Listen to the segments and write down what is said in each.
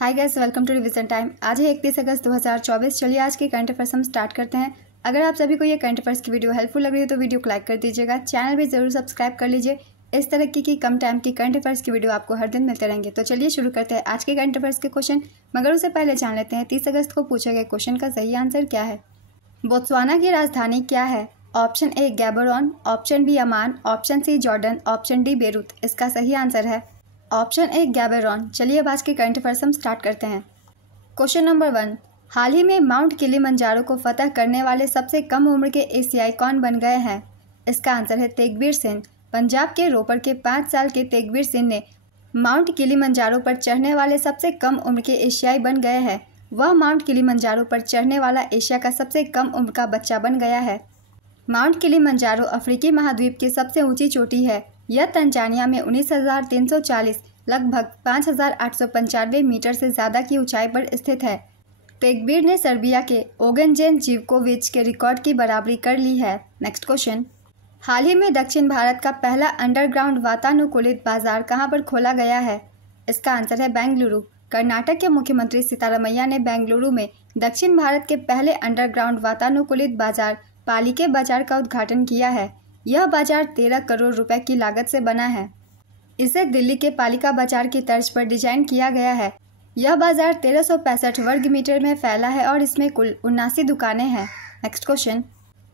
Hi guys, welcome to revision time. आज है 31 अगस्त 2024। चलिए आज के करंट अफेयर्स हम स्टार्ट करते हैं। अगर आप सभी को ये करंट अफेयर्स की वीडियो हेल्पफुल लग रही है तो वीडियो को लाइक कर दीजिएगा। चैनल भी जरूर सब्सक्राइब कर लीजिए। इस तरह की कम टाइम की करंट अफेयर्स की वीडियो आपको हर दिन मिलते रहेंगे। तो चलिए शुरू करते हैं आज के करंट अफेयर्स के क्वेश्चन, मगर उससे पहले जान लेते हैं 30 अगस्त को पूछे गए क्वेश्चन का सही आंसर क्या है। बोत्सवाना की राजधानी क्या है? Option A Gaborone, option B Amman, option C Jordan, option D Beirut. इसका सही आंसर है ऑप्शन ए गैबोरॉन। चलिए अब आज के करंट अफेयर्स हम स्टार्ट करते हैं। क्वेश्चन नंबर 1, हाल ही में माउंट किलिमंजारो को फतह करने वाले सबसे कम उम्र के एशियाई कौन बन गए हैं? इसका आंसर है तेगवीर सिंह। पंजाब के रोपड़ के 5 साल के तेगवीर सिंह ने माउंट किलिमंजारो पर चढ़ने वाले सबसे कम उम्र के एशियाई बन गए हैं। वह माउंट किलिमंजारो पर चढ़ने वाला एशिया का सबसे कम उम्र का बच्चा बन गया है। माउंट किलिमंजारो अफ्रीकी महाद्वीप की सबसे ऊंची चोटी है। यह तंजानिया में 19,340 लगभग 5,895 मीटर से ज़्यादा की ऊंचाई पर स्थित है। तेगबीर ने सर्बिया के ओगनजेन जिवकोविच के रिकॉर्ड की बराबरी कर ली है। नेक्स्ट क्वेश्चन, हाल ही में दक्षिण भारत का पहला अंडरग्राउंड वातानुकूलित बाजार कहां पर खोला गया है? इसका आंसर है बेंगलुरु। कर्नाटक के मुख्यमंत्री सीतारमैया ने बेंगलुरु में दक्षिण भारत के पहले अंडरग्राउंड वातानुकूलित बाजार पालिके बाजार का उद्घाटन किया है। यह बाजार 13 करोड़ रुपए की लागत से बना है। इसे दिल्ली के पालिका बाजार की तर्ज पर डिजाइन किया गया है। यह बाजार 1365 वर्ग मीटर में फैला है और इसमें कुल 79 दुकानें हैं। नेक्स्ट क्वेश्चन,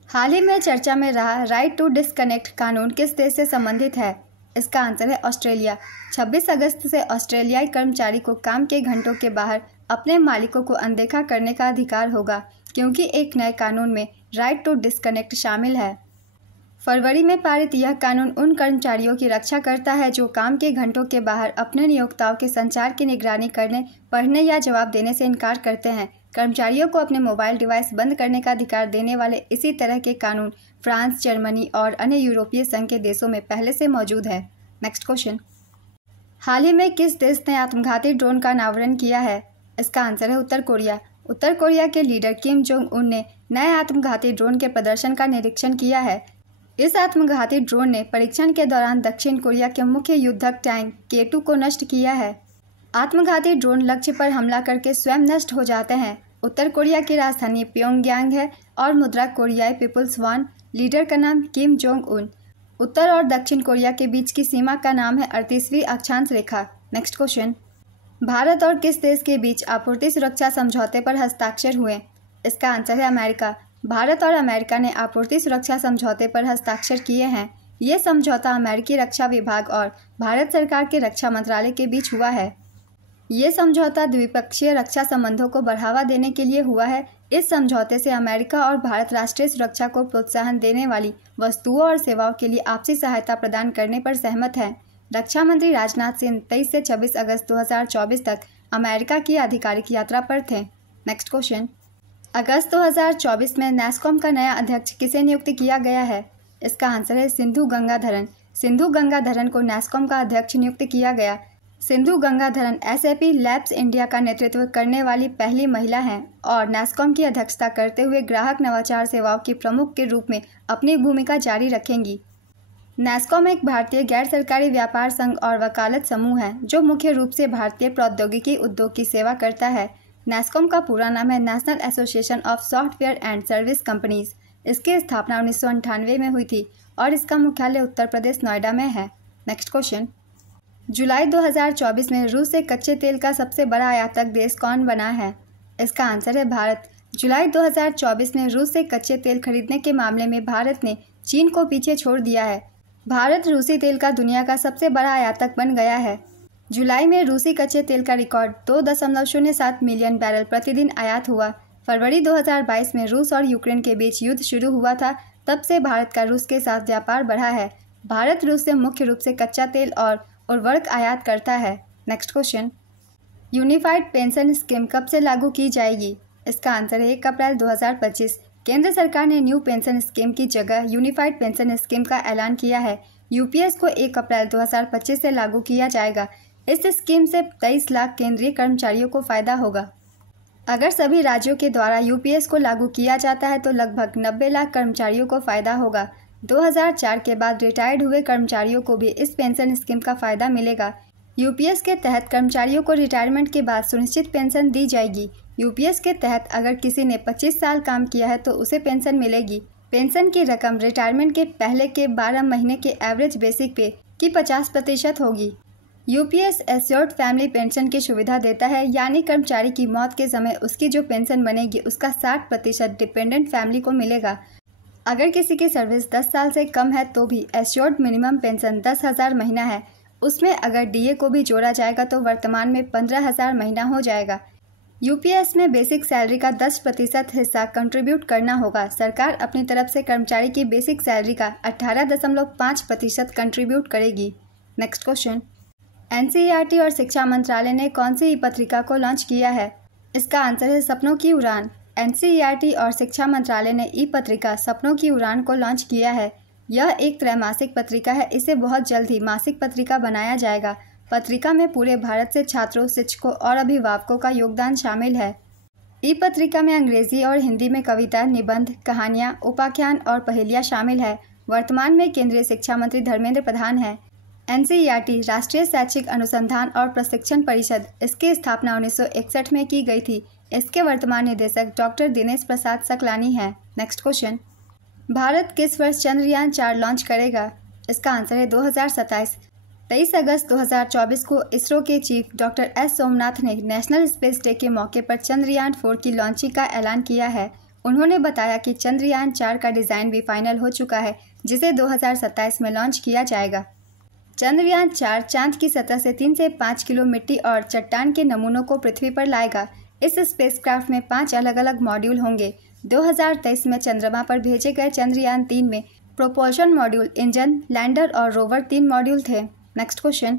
हाल ही में चर्चा में रहा राइट टू डिस्कनेक्ट कानून किस देश से संबंधित है? इसका आंसर है ऑस्ट्रेलिया। 26 अगस्त से ऑस्ट्रेलियाई कर्मचारी को काम के घंटों के बाहर अपने मालिकों को अनदेखा करने का अधिकार होगा, क्योंकि एक नए कानून में राइट टू डिस्कनेक्ट शामिल है। फरवरी में पारित यह कानून उन कर्मचारियों की रक्षा करता है जो काम के घंटों के बाहर अपने नियोक्ताओं के संचार की निगरानी करने, पढ़ने या जवाब देने से इनकार करते हैं। कर्मचारियों को अपने मोबाइल डिवाइस बंद करने का अधिकार देने वाले इसी तरह के कानून फ्रांस, जर्मनी और अन्य यूरोपीय संघ के देशों में पहले से मौजूद है। नेक्स्ट क्वेश्चन, हाल ही में किस देश ने आत्मघाती ड्रोन का अनावरण किया है? इसका आंसर है उत्तर कोरिया। उत्तर कोरिया के लीडर किम जोंग उन ने नए आत्मघाती ड्रोन के प्रदर्शन का निरीक्षण किया है। इस आत्मघाती ड्रोन ने परीक्षण के दौरान दक्षिण कोरिया के मुख्य युद्धक टैंक K2 को नष्ट किया है। आत्मघाती ड्रोन लक्ष्य पर हमला करके स्वयं नष्ट हो जाते हैं। उत्तर कोरिया की राजधानी प्योंगयांग है और मुद्रा कोरियाई पीपुल्स वान लीडर का नाम किम जोंग उन। उत्तर और दक्षिण कोरिया के बीच की सीमा का नाम है 38वीं अक्षांश रेखा। नेक्स्ट क्वेश्चन, भारत और किस देश के बीच आपूर्ति सुरक्षा समझौते पर हस्ताक्षर हुए? इसका आंसर है अमेरिका। भारत और अमेरिका ने आपूर्ति सुरक्षा समझौते पर हस्ताक्षर किए हैं। ये समझौता अमेरिकी रक्षा विभाग और भारत सरकार के रक्षा मंत्रालय के बीच हुआ है। ये समझौता द्विपक्षीय रक्षा संबंधों को बढ़ावा देने के लिए हुआ है। इस समझौते से अमेरिका और भारत राष्ट्रीय सुरक्षा को प्रोत्साहन देने वाली वस्तुओं और सेवाओं के लिए आपसी सहायता प्रदान करने पर सहमत हैं। रक्षा मंत्री राजनाथ सिंह 23 से 26 अगस्त 2024 तक अमेरिका की आधिकारिक यात्रा पर थे। नेक्स्ट क्वेश्चन, अगस्त 2024 में नैस्कॉम का नया अध्यक्ष किसे नियुक्त किया गया है? इसका आंसर है सिंधु गंगाधरन। सिंधु गंगाधरन को नैस्कॉम का अध्यक्ष नियुक्त किया गया। Sindhu Gangadharan SAP labs India का नेतृत्व करने वाली पहली महिला हैं और नैस्कॉम की अध्यक्षता करते हुए ग्राहक नवाचार सेवाओं की प्रमुख के रूप में अपनी भूमिका जारी रखेंगी। नैस्कॉम एक भारतीय गैर सरकारी व्यापार संघ और वकालत समूह है जो मुख्य रूप से भारतीय प्रौद्योगिकी उद्योग की सेवा करता है। नैस्कॉम का पूरा नाम है national association of software and service companies. इसकी स्थापना 1998 में हुई थी और इसका मुख्यालय उत्तर प्रदेश नोएडा में है। नेक्स्ट क्वेश्चन, जुलाई 2024 में रूस से कच्चे तेल का सबसे बड़ा आयातक देश कौन बना है? इसका आंसर है भारत। जुलाई 2024 में रूस से कच्चे तेल खरीदने के मामले में भारत ने चीन को पीछे छोड़ दिया है। भारत रूसी तेल का दुनिया का सबसे बड़ा आयातक बन गया है। जुलाई में रूसी कच्चे तेल का रिकॉर्ड 2.07 मिलियन बैरल प्रतिदिन आयात हुआ। फरवरी 2022 में रूस और यूक्रेन के बीच युद्ध शुरू हुआ था। तब से भारत का रूस के साथ व्यापार बढ़ा है। भारत रूस से मुख्य रूप से कच्चा तेल और उर्वरक आयात करता है। Next question, unified pension scheme कब से लागू की जाएगी? इसका आंसर है 1 अप्रैल 2025। केंद्र सरकार ने न्यू पेंशन स्कीम की जगह यूनिफाइड पेंशन स्कीम का ऐलान किया है। UPS को 1 अप्रैल 2025 से लागू किया जाएगा। इस स्कीम से 23 लाख केंद्रीय कर्मचारियों को फायदा होगा। अगर सभी राज्यों के द्वारा UPS को लागू किया जाता है तो लगभग 90 लाख कर्मचारियों को फायदा होगा। 2004 के बाद रिटायर्ड हुए कर्मचारियों को भी इस पेंशन स्कीम का फायदा मिलेगा। यूपीएस के तहत कर्मचारियों को रिटायरमेंट के बाद सुनिश्चित पेंशन दी जाएगी। यूपीएस के तहत अगर किसी ने 25 साल काम किया है तो उसे पेंशन मिलेगी। पेंशन की रकम रिटायरमेंट के पहले के 12 महीने के एवरेज बेसिक पे की 50% होगी। यूपीएस एश्योर्ड फैमिली पेंशन की सुविधा देता है, यानी कर्मचारी की मौत के समय उसकी जो पेंशन बनेगी उसका 60% डिपेंडेंट फैमिली को मिलेगा। अगर किसी की सर्विस 10 साल से कम है तो भी एश्योर्ड मिनिमम पेंशन 10,000 महीना है। उसमें अगर डीए को भी जोड़ा जाएगा तो वर्तमान में 15,000 महीना हो जाएगा। यूपीएस में बेसिक सैलरी का 10% हिस्सा कंट्रीब्यूट करना होगा। सरकार अपनी तरफ से कर्मचारी की बेसिक सैलरी का 18.5% कंट्रीब्यूट करेगी। नेक्स्ट क्वेश्चन, एनसीईआरटी और शिक्षा मंत्रालय ने कौन सी ई पत्रिका को लॉन्च किया है? इसका आंसर है सपनों की उड़ान। एनसीईआरटी और शिक्षा मंत्रालय ने ई पत्रिका सपनों की उड़ान को लॉन्च किया है। यह एक त्रैमासिक पत्रिका है। इसे बहुत जल्द ही मासिक पत्रिका बनाया जाएगा। पत्रिका में पूरे भारत से छात्रों, शिक्षकों और अभिभावकों का योगदान शामिल है। ई पत्रिका में अंग्रेजी और हिंदी में कविता, निबंध, कहानियाँ, उपाख्यान और पहेलियाँ शामिल है। वर्तमान में केंद्रीय शिक्षा मंत्री धर्मेंद्र प्रधान है। एनसीईआरटी राष्ट्रीय शैक्षिक अनुसंधान और प्रशिक्षण परिषद, इसकी स्थापना 1961 में की गई थी। इसके वर्तमान निदेशक डॉक्टर दिनेश प्रसाद सकलानी हैं। नेक्स्ट क्वेश्चन, भारत किस वर्ष चंद्रयान 4 लॉन्च करेगा? इसका आंसर है 2027। 23 अगस्त 2024 को इसरो के चीफ डॉक्टर एस सोमनाथ ने नेशनल स्पेस डे के मौके पर चंद्रयान 4 की लॉन्चिंग का ऐलान किया है। उन्होंने बताया कि चंद्रयान 4 का डिज़ाइन भी फाइनल हो चुका है, जिसे 2027 में लॉन्च किया जाएगा। चंद्रयान 4 चांद की सतह से 3 से 5 किलो मिट्टी और चट्टान के नमूनों को पृथ्वी पर लाएगा। इस स्पेसक्राफ्ट में 5 अलग अलग मॉड्यूल होंगे। 2023 में चंद्रमा पर भेजे गए चंद्रयान 3 में प्रोपल्शन मॉड्यूल, इंजन, लैंडर और रोवर 3 मॉड्यूल थे। नेक्स्ट क्वेश्चन,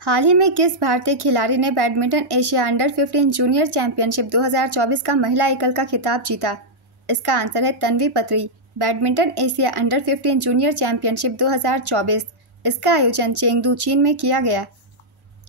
हाल ही में किस भारतीय खिलाड़ी ने badminton Asia under 15 junior championship 2024 का महिला एकल का खिताब जीता? इसका आंसर है तन्वी पत्री। Badminton Asia under 15 junior championship 2024, इसका आयोजन चेंगडू, चीन में किया गया।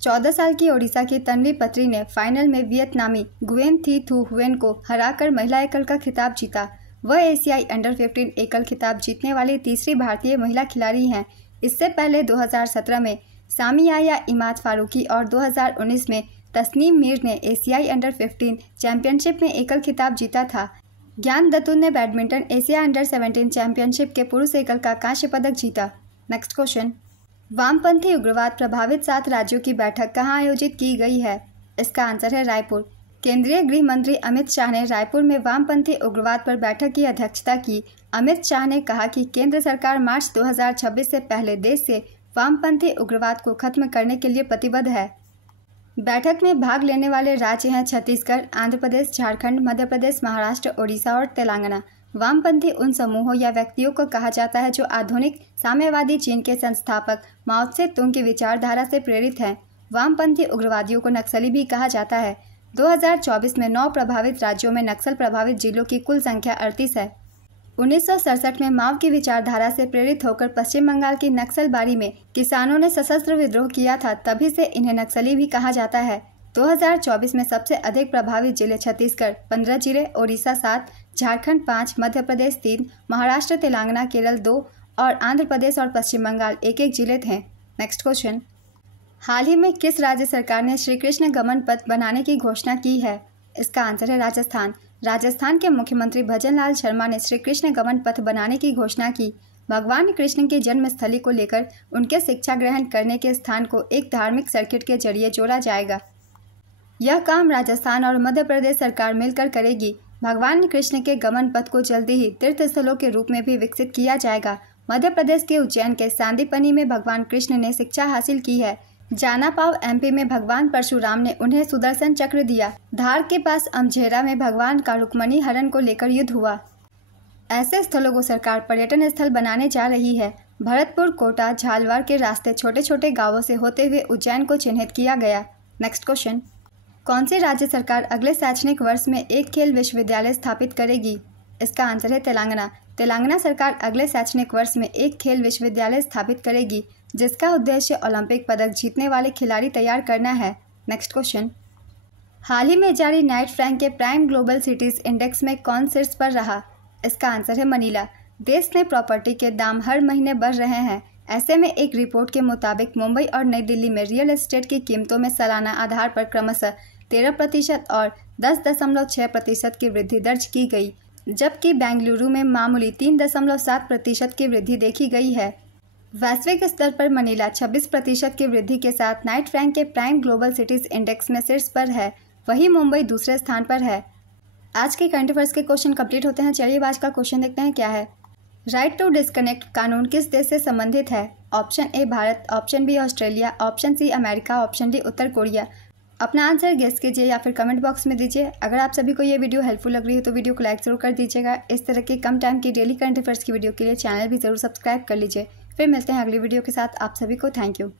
14 साल की ओडिशा की तन्वी पत्री ने फाइनल में वियतनामी गुएन थी थू हुएन को हराकर महिला एकल का खिताब जीता। वह एशियाई अंडर 15 एकल खिताब जीतने वाली तीसरी भारतीय महिला खिलाड़ी हैं। इससे पहले 2017 में सामिया या इमाद फारूकी और 2019 में तस्नीम मीर ने एशियाई अंडर 15 चैंपियनशिप में एकल खिताब जीता था। ज्ञान दत्तुन ने बैडमिंटन एशिया अंडर 17 चैंपियनशिप के पुरुष एकल का कांस्य पदक जीता। नेक्स्ट क्वेश्चन, वामपंथी उग्रवाद प्रभावित 7 राज्यों की बैठक कहाँ आयोजित की गई है? इसका आंसर है रायपुर। केंद्रीय गृह मंत्री अमित शाह ने रायपुर में वामपंथी उग्रवाद पर बैठक की अध्यक्षता की। अमित शाह ने कहा कि केंद्र सरकार मार्च 2026 से पहले देश से वामपंथी उग्रवाद को खत्म करने के लिए प्रतिबद्ध है। बैठक में भाग लेने वाले राज्य हैं छत्तीसगढ़, आंध्र प्रदेश, झारखंड, मध्य प्रदेश, महाराष्ट्र, ओडिशा और तेलंगाना। वामपंथी उन समूहों या व्यक्तियों को कहा जाता है जो आधुनिक साम्यवादी चीन के संस्थापक माओ त्से तुंग की विचारधारा से प्रेरित हैं। वामपंथी उग्रवादियों को नक्सली भी कहा जाता है। 2024 में 9 प्रभावित राज्यों में नक्सल प्रभावित जिलों की कुल संख्या 38 है। 1967 में माओ की विचारधारा से प्रेरित होकर पश्चिम बंगाल की नक्सलबारी में किसानों ने सशस्त्र विद्रोह किया था, तभी से इन्हें नक्सली भी कहा जाता है। 2024 में सबसे अधिक प्रभावित जिले छत्तीसगढ़ 15 जिले, ओडिशा 7, झारखंड 5, मध्य प्रदेश 3, महाराष्ट्र, तेलंगाना, केरल 2 और आंध्र प्रदेश और पश्चिम बंगाल 1-1 जिले थे। नेक्स्ट क्वेश्चन, हाल ही में किस राज्य सरकार ने श्री कृष्ण गमन पथ बनाने की घोषणा की है? इसका आंसर है राजस्थान। राजस्थान के मुख्यमंत्री भजनलाल शर्मा ने श्री कृष्ण गमन पथ बनाने की घोषणा की। भगवान कृष्ण की जन्मस्थली को लेकर उनके शिक्षा ग्रहण करने के स्थान को एक धार्मिक सर्किट के जरिए जोड़ा जाएगा। यह काम राजस्थान और मध्य प्रदेश सरकार मिलकर करेगी। भगवान कृष्ण के गमन पथ को जल्दी ही तीर्थ स्थलों के रूप में भी विकसित किया जाएगा। मध्य प्रदेश के उज्जैन के सांदीपनी में भगवान कृष्ण ने शिक्षा हासिल की है। जानापाव एमपी में भगवान परशुराम ने उन्हें सुदर्शन चक्र दिया। धार के पास अमझेरा में भगवान का रुक्मणी हरण को लेकर युद्ध हुआ। ऐसे स्थलों को सरकार पर्यटन स्थल बनाने जा रही है। भरतपुर, कोटा, झालवाड़ के रास्ते छोटे छोटे गांवों से होते हुए उज्जैन को चिन्हित किया गया। नेक्स्ट क्वेश्चन, कौन सी राज्य सरकार अगले शैक्षणिक वर्ष में एक खेल विश्वविद्यालय स्थापित करेगी? इसका आंसर है तेलंगाना। तेलंगाना सरकार अगले शैक्षणिक वर्ष में एक खेल विश्वविद्यालय स्थापित करेगी, जिसका उद्देश्य ओलंपिक पदक जीतने वाले खिलाड़ी तैयार करना है। नेक्स्ट क्वेश्चन, हाल ही में जारी नाइट फ्रैंक के प्राइम ग्लोबल सिटीज इंडेक्स में कौन शीर्ष पर रहा? इसका आंसर है मनीला। देश में प्रॉपर्टी के दाम हर महीने बढ़ रहे हैं। ऐसे में एक रिपोर्ट के मुताबिक मुंबई और नई दिल्ली में रियल एस्टेट की कीमतों में सालाना आधार पर क्रमशः 13% और 10.6% की वृद्धि दर्ज की गई, जबकि बेंगलुरु में मामूली 3.7% की वृद्धि देखी गई है। वैश्विक स्तर पर मनीला 26% की वृद्धि के साथ नाइट फ्रैंक के प्राइम ग्लोबल सिटीज इंडेक्स में शीर्ष पर है, वहीं मुंबई दूसरे स्थान पर है। आज के करंट अफेयर्स के क्वेश्चन कंप्लीट होते हैं। चलिए आज का क्वेश्चन देखते हैं क्या है। राइट टू डिस्कनेक्ट कानून किस देश से संबंधित है? Option A Bharat, option B Australia, option C America, option D उत्तर कोरिया। अपना आंसर गेस कीजिए या फिर कमेंट बॉक्स में दीजिए। अगर आप सभी को ये वीडियो हेल्पफुल लग रही है तो वीडियो को लाइक जरूर कर दीजिएगा। इस तरह के कम टाइम की डेली करंट अफेयर्स की वीडियो के लिए चैनल भी जरूर सब्सक्राइब कर लीजिए। फिर मिलते हैं अगली वीडियो के साथ। आप सभी को थैंक यू।